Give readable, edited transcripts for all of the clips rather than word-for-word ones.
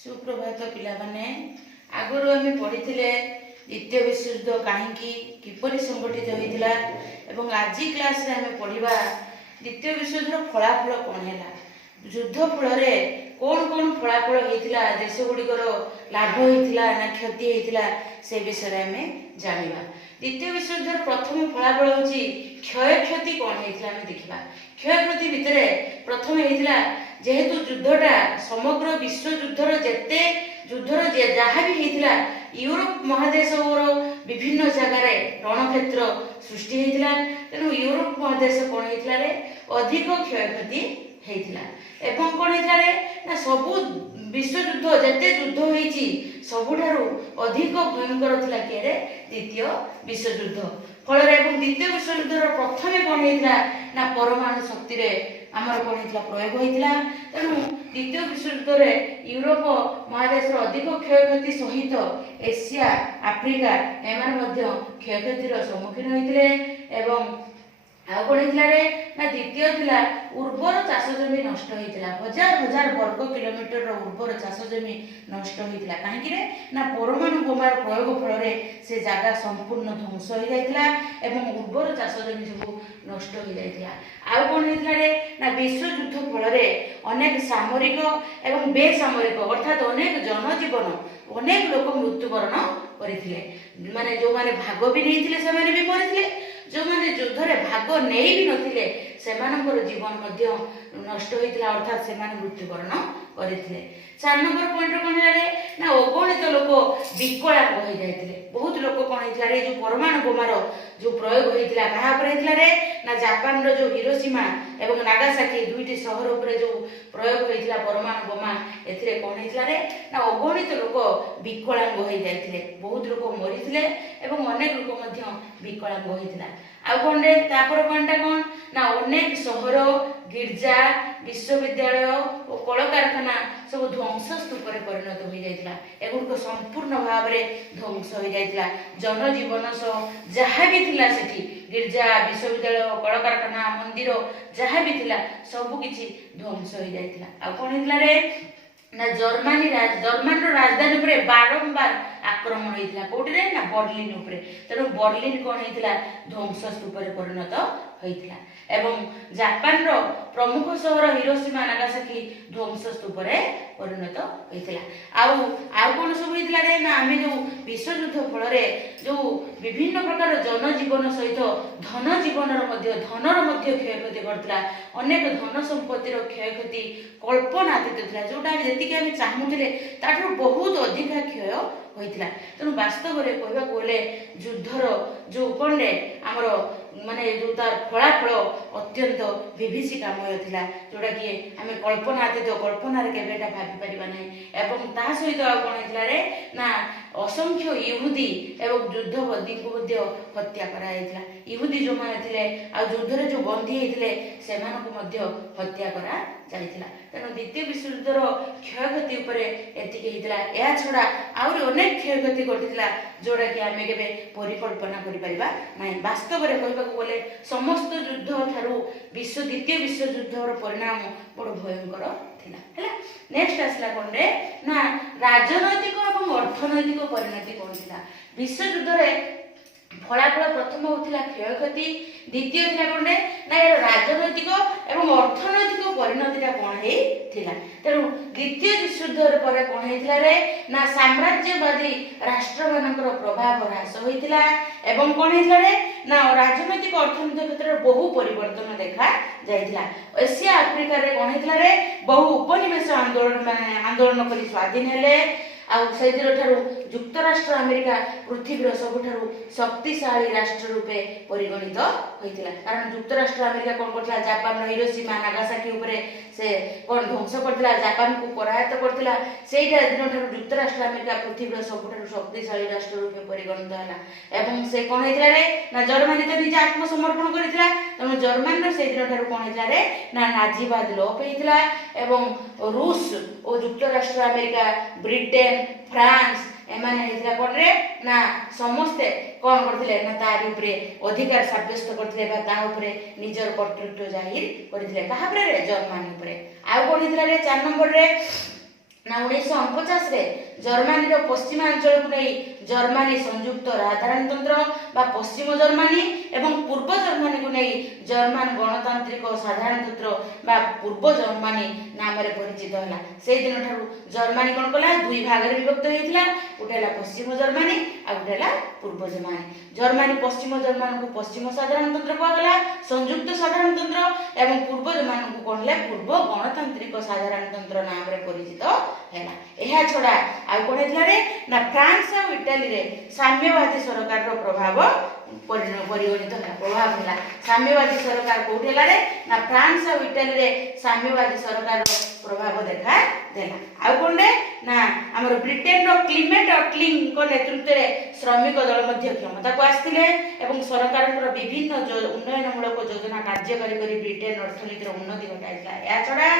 सुप्रभात पिलाने आगुरी आम पढ़ी द्वितीय विश्वयुद्ध कहीं किपर संगठित होता एवं आज क्लास रे आम पढ़ा द्वितीय विश्वयुद्ध फलाफल कौन है युद्ध फल कौन कौन फलाफल होता देश गुड़िकर लाभ होता ना क्षति होता से विषय आम जाना। द्वितीय विश्वयुद्ध प्रथम फलाफल हूँ क्षय क्षति कौन होता देखा। क्षय क्षति भितर प्रथम होता जेहेतु युद्धटा समग्र विश्व युद्धर जेते युद्धर जहाँ भी होता यूरोप महादेश विभिन्न जगार रणक्षेत्र सृष्टि होता तेणु यूरोप महादेश कौन होता अधिक क्षय क्षति होता एवं कौन होता ना सबू विश्व युद्ध जेते युद्ध होती सबुठारु अधिक भयंकर थिला किए द्वितीय विश्व युद्ध फल द्वितीय विश्व युद्धर प्रथम कौन होता ना परमाणु शक्ति रे आमर कौन होता प्रयोग होता तेणु द्वितीय विश्व युद्ध यूरोप महादेश अधिक क्षय क्षति सहित एशिया आफ्रिका एम क्षय क्षतिर सम्मुखीन होते आ कौन होता ना द्वितीय थिला उर्वर चाष जमी नष्ट होता हजार हजार वर्ग किलोमीटर उर्वर चाष जमी नष्ट होता कहीं ना परमाणु बोमार प्रयोग फल से जगह संपूर्ण ध्वंस हो जाता एवं उर्वर चाष जमी सब नष्ट हो जाता। आ कौन होता ना विश्व युद्ध फल अनेक सामरिक एवं बेसामरिक अर्थात अनेक जनजीवन अनेक लोक मृत्युवरण करते माने जो माने भाग भी नहीं से भी मरी जो मैंने युद्ध में भाग नहीं भी नथिले सेमानकर जीवन मध्य नष्ट होता अर्थात से मृत्युवरण करते। 4 नंबर पॉइंट कौन है ना अगणित लोक विकलांग हो जाते बहुत लोक कौन होता जो परमाणु बोमार जो प्रयोग होता क्या ना जापान जो हिरोशिमा एवं नागासाकी दुईटी सहर उपर जो प्रयोग होता परमाणु बोमा ए कौन होता ना अगणित लोक विकलांग हो जाते बहुत लोक मरी अनेक लोक विकलांग होता। आ कौन तापर पॉइंटा कौन ना अनेक सहर गिर्जा विश्वविद्यालय और कल कारखाना सब ध्वंस स्तूप परिणत हो जाता एगुड़िक संपूर्ण भाव में ध्वंस हो जाता जनजीवन सह जहाँ भी थिला सेठी गिर्जा विश्वविद्यालय कल कारखाना मंदिर जहाँ भी थिला सबकिछि ध्वंस हो जाता। आ कौन होता ना जर्मनी राजधानी उपरे बारंबार आक्रमण होता कौटे ना बर्लिन उपरे तेणु बर्लिन कौन होता ध्वंस स्तूप परिणत होता एवं जापान रो प्रमुख सहर हिरोशिमा नागासाकी ध्वंस स्तूप परिणत होता। आउ कौन सब होता ना आम जो विश्व युद्ध फल जो विभिन्न प्रकार जनजीवन सहित धन जीवन धनर क्षय क्षति करता अनेक धन संपत्तिर क्षय क्षति कल्पनातीत था जोटा जी आम चाहूले ताठू बहुत अधिक क्षय होता तेणु वास्तव में कहवाक गले युद्धर जो कौन आमर माने जो तार फलाफल अत्यंत विभीषिकामय था जोटा कि आम कल्पनातीत कल्पनार के भाभी पारिबा नहीं एवं ता सहित कौन होता ना असंख्य इहुदी एवं युद्धबंदी को हत्या कराइला इहुदी जो माने थिले आ युद्धरे जो बंदी होते से हत्या करा जाइथिला तेणु द्वितीय विश्वयुद्धर क्षय क्षति उपरे एतिक होता या छड़ा आउरी अनेक क्षय क्षति घटिला जोड़ा कि आम के परिकल्पना करिपरिबा नहीं वास्तव में कहबाक गले समस्त युद्ध ठारू द्वितीय विश्वयुद्धर परिणाम बड़ भयंकर थिला हैला। नेक्स्ट आसला कोन रे ना राजनैतिक और अर्थनैतिक परिणति कौन था विश्व युद्ध फलाफल प्रथम होता क्षय क्षति द्वितीय था कौन ना राजनैतिक एवं अर्थनैतिक परिणतिटा कौन होता तेणु द्वितीय विश्वयुद्ध पर कौन होता ना साम्राज्यवादी राष्ट्र मानकर प्रभाव ह्रास होता एवं कौन होता ना राजनैतिक अर्थनैतिक क्षेत्र में बहु परिवर्तन देखा जाइथिला एशिया आफ्रिका रे कौन होता बहु उपनिवेश आंदोलन कर स्वाधीन हेले युक्तराष्ट्र अमेरिका पृथ्वीर सबुठारु शक्तिशाली राष्ट्र रूपे परिगणित होइतिला कारण युक्तराष्ट्र अमेरिका कौन करथिला जापान हिरोशिमा नागासाकी उपरे से कौन ध्वंस करथिला जापान को पराहत करथिला सेइटा दिन ठारु युक्तराष्ट्र अमेरिका पृथ्वीर सबुठारु शक्तिशाली राष्ट्र रूपे परिगणित हला एवं से कौन होइतिला रे ना जर्मनी तो निज आत्मसमर्पण करथिला तेणु जर्मन रो से दिन ठारु कौन होइतिला रे ना नाजीवाद लोप होइतिला एवं रूस और युक्तराष्ट्र अमेरिका ब्रिटेन फ्रांस एमाने हेतिला कोन रे ना समस्ते कौन करथिले ना तारि उपरे अधिकार साब्यस्त करथिले बा ता उपरे निजर कर्तृत्व जाहिर करथिले कहा रे जर्मनी उपरे आ कोन हेतिला रे 4 नंबर रे ନା 1949 ରେ ଜର୍ମାନୀର ପଶ୍ଚିମାଞ୍ଚଳକୁ ନେଇ ଜର୍ମାନୀ ସଂଯୁକ୍ତ ସାଧାରଣତନ୍ତ୍ର ବା ପଶ୍ଚିମ ଜର୍ମାନୀ ଏବଂ ପୂର୍ବ ଜର୍ମାନୀକୁ ନେଇ ଜର୍ମାନ ଗଣତାନ୍ତ୍ରିକ ସାଧାରଣତନ୍ତ୍ର ବା ପୂର୍ବ ଜର୍ମାନୀ ନାମରେ ପରିଚିତ ହେଲା। ସେଇଦିନ ଠାରୁ ଜର୍ମାନୀ କ'ଣ କଲା, ଦୁଇ ଭାଗରେ ବିଭକ୍ତ ହୋଇଥିଲା। ଗୋଟେ ହେଲା ପଶ୍ଚିମ ଜର୍ମାନୀ ଆଉ ଗୋଟେ ହେଲା ପୂର୍ବ ଜର୍ମାନୀ। ଜର୍ମାନୀ ପଶ୍ଚିମ ଜର୍ମାନୀକୁ ପଶ୍ଚିମ ସାଧାରଣତନ୍ତ୍ର କୁହାଗଲା, ସଂଯୁକ୍ତ ସାଧାରଣତନ୍ତ୍ର, ଏବଂ ପୂର୍ବ ଜର୍ମାନୀକୁ କ'ଣ ହେଲା, ପୂର୍ବ ଗଣତାନ୍ତ୍ରିକ ସାଧାରଣତନ୍ତ୍ର ନାମରେ ପରିଚିତ ହେଲା। ଏହା ଛଡ଼ା ଆଉ କ'ଣ ହେଇଥିଲା ରେ ନା ଫ୍ରାନ୍ସ ଆଉ ଇଟାଲୀରେ ସାମ୍ୟବାଦୀ ସରକାରର ପ୍ରଭାବ ପରିଗଣିତ ହେଲା, ପ୍ରଭାବ ହେଲା। ସାମ୍ୟବାଦୀ ସରକାର କୋଉଠି ହେଲା ରେ ନା ଫ୍ରାନ୍ସ ଆଉ ଇଟାଲୀରେ ସାମ୍ୟବାଦୀ ସରକାରର ପ୍ରଭାବ ଦେଖା ଦେଲା। ଆଉ କ'ଣ ନା ଆମର ବ୍ରିଟେନର କ୍ଲିମେଣ୍ଟ ଅଟଲିଙ୍କ ନେତୃତ୍ୱରେ ଶ୍ରମିକ ଦଳ ମଧ୍ୟ କ୍ଷମତାକୁ ଆସିଥିଲେ ଏବଂ ସରକାରଙ୍କର ବିଭିନ୍ନ ଉନ୍ନୟନମୂଳକ ଯୋଜନା କାର୍ଯ୍ୟକାରୀ କରି ବ୍ରିଟେନ ଅର୍ଥନୀତିର ଉନ୍ନତି ଘଟାଇଥିଲା। ଏହା ଛଡ଼ା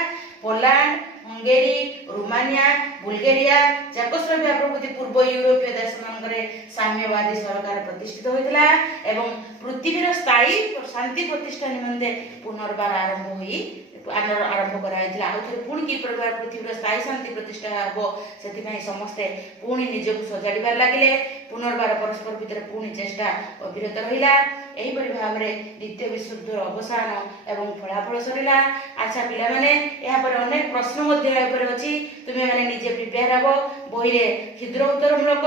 Poland, Hungary, Romania, Bulgaria, Czechoslovakia ପ୍ରଭୃତି ପୂର୍ବ ୟୁରୋପୀୟ ଦେଶମାନଙ୍କରେ ସାମ୍ୟବାଦୀ ସରକାର ପ୍ରତିଷ୍ଠିତ ହୋଇଥିଲା ଏବଂ ପୃଥିବୀର ସ୍ଥାୟୀ ଶାନ୍ତି ପ୍ରତିଷ୍ଠା ନିମନ୍ତେ ପୁନର୍ବାର ଆରମ୍ଭ କରାଯାଇଥିଲା। ଆଉ ଥରେ ପୁଣି କି ପ୍ରକାର ପୃଥିବୀର ସ୍ଥାୟୀ ଶାନ୍ତି ପ୍ରତିଷ୍ଠା ହେବ, ସେଥିପାଇଁ ସମସ୍ତେ ପୁଣି ନିଜକୁ ସଜାଡ଼ିବାରେ ଲାଗିଲେ। ପୁନର୍ବାର ପରସ୍ପର ଭିତରେ ପୁଣି ଚେଷ୍ଟା ଅବିରତ ରହିଲା। ଏହିପରି ଭାବରେ ଦ୍ୱିତୀୟ ବିଶ୍ୱଯୁଦ୍ଧର ଅବସାନ ଏବଂ ଫଳାଫଳ ସରିଲା। ଆଚ୍ଛା ପିଲାମାନେ, ଏହାପରେ ଅନେକ ପ୍ରଶ୍ନ ମଧ୍ୟ ଏହାପରେ ଅଛି, ତୁମେମାନେ ନିଜେ ପ୍ରିପେୟାର ହେବ। ବହିରେ କ୍ଷୁଦ୍ର ଉତ୍ତରମୂଳକ,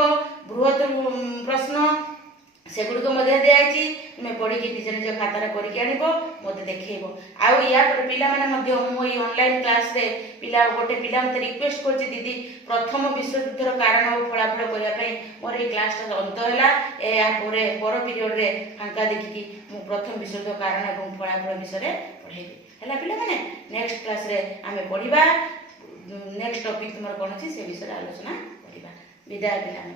ବୃହତ ପ୍ରଶ୍ନ ସେଗୁଡ଼ିକ ମଧ୍ୟ ଦିଆଯାଇଛି। ତୁମେ ପଢ଼ିକି ନିଜ ନିଜ ଖାତାରେ କରିକି ଆଣିବ, ମୋତେ ଦେଖେଇବ। ଆଉ ୟା ପରେ ପିଲାମାନେ ମଧ୍ୟ, ମୁଁ ଏଇ ଅନଲାଇନ୍ କ୍ଲାସ୍ରେ ଗୋଟେ ପିଲା ମୋତେ ରିକ୍ୱେଷ୍ଟ କରିଛି, ଦିଦି ପ୍ରଥମ ବିଶ୍ୱଯୁଦ୍ଧର କାରଣ ଓ ଫଳାଫଳ କରିବା ପାଇଁ। ମୋର ଏଇ କ୍ଲାସ୍ଟା ଅନ୍ତ ହେଲା। ଏହା ପରେ ପର ପିରିୟଡ଼ରେ ଫାଙ୍କା ଦେଖିକି ମୁଁ ପ୍ରଥମ ବିଶ୍ୱଯୁଦ୍ଧ କାରଣ ଏବଂ ଫଳାଫଳ ବିଷୟରେ ପଢ଼େଇବି। ହେଲା ପିଲାମାନେ, ନେକ୍ସଟ କ୍ଲାସ୍ରେ ଆମେ ପଢ଼ିବା। ନେକ୍ସଟ ଟପିକ୍ ତୁମର କ'ଣ ଅଛି ସେ ବିଷୟରେ ଆଲୋଚନା କରିବା। ବିଦାୟ ପିଲାମାନେ।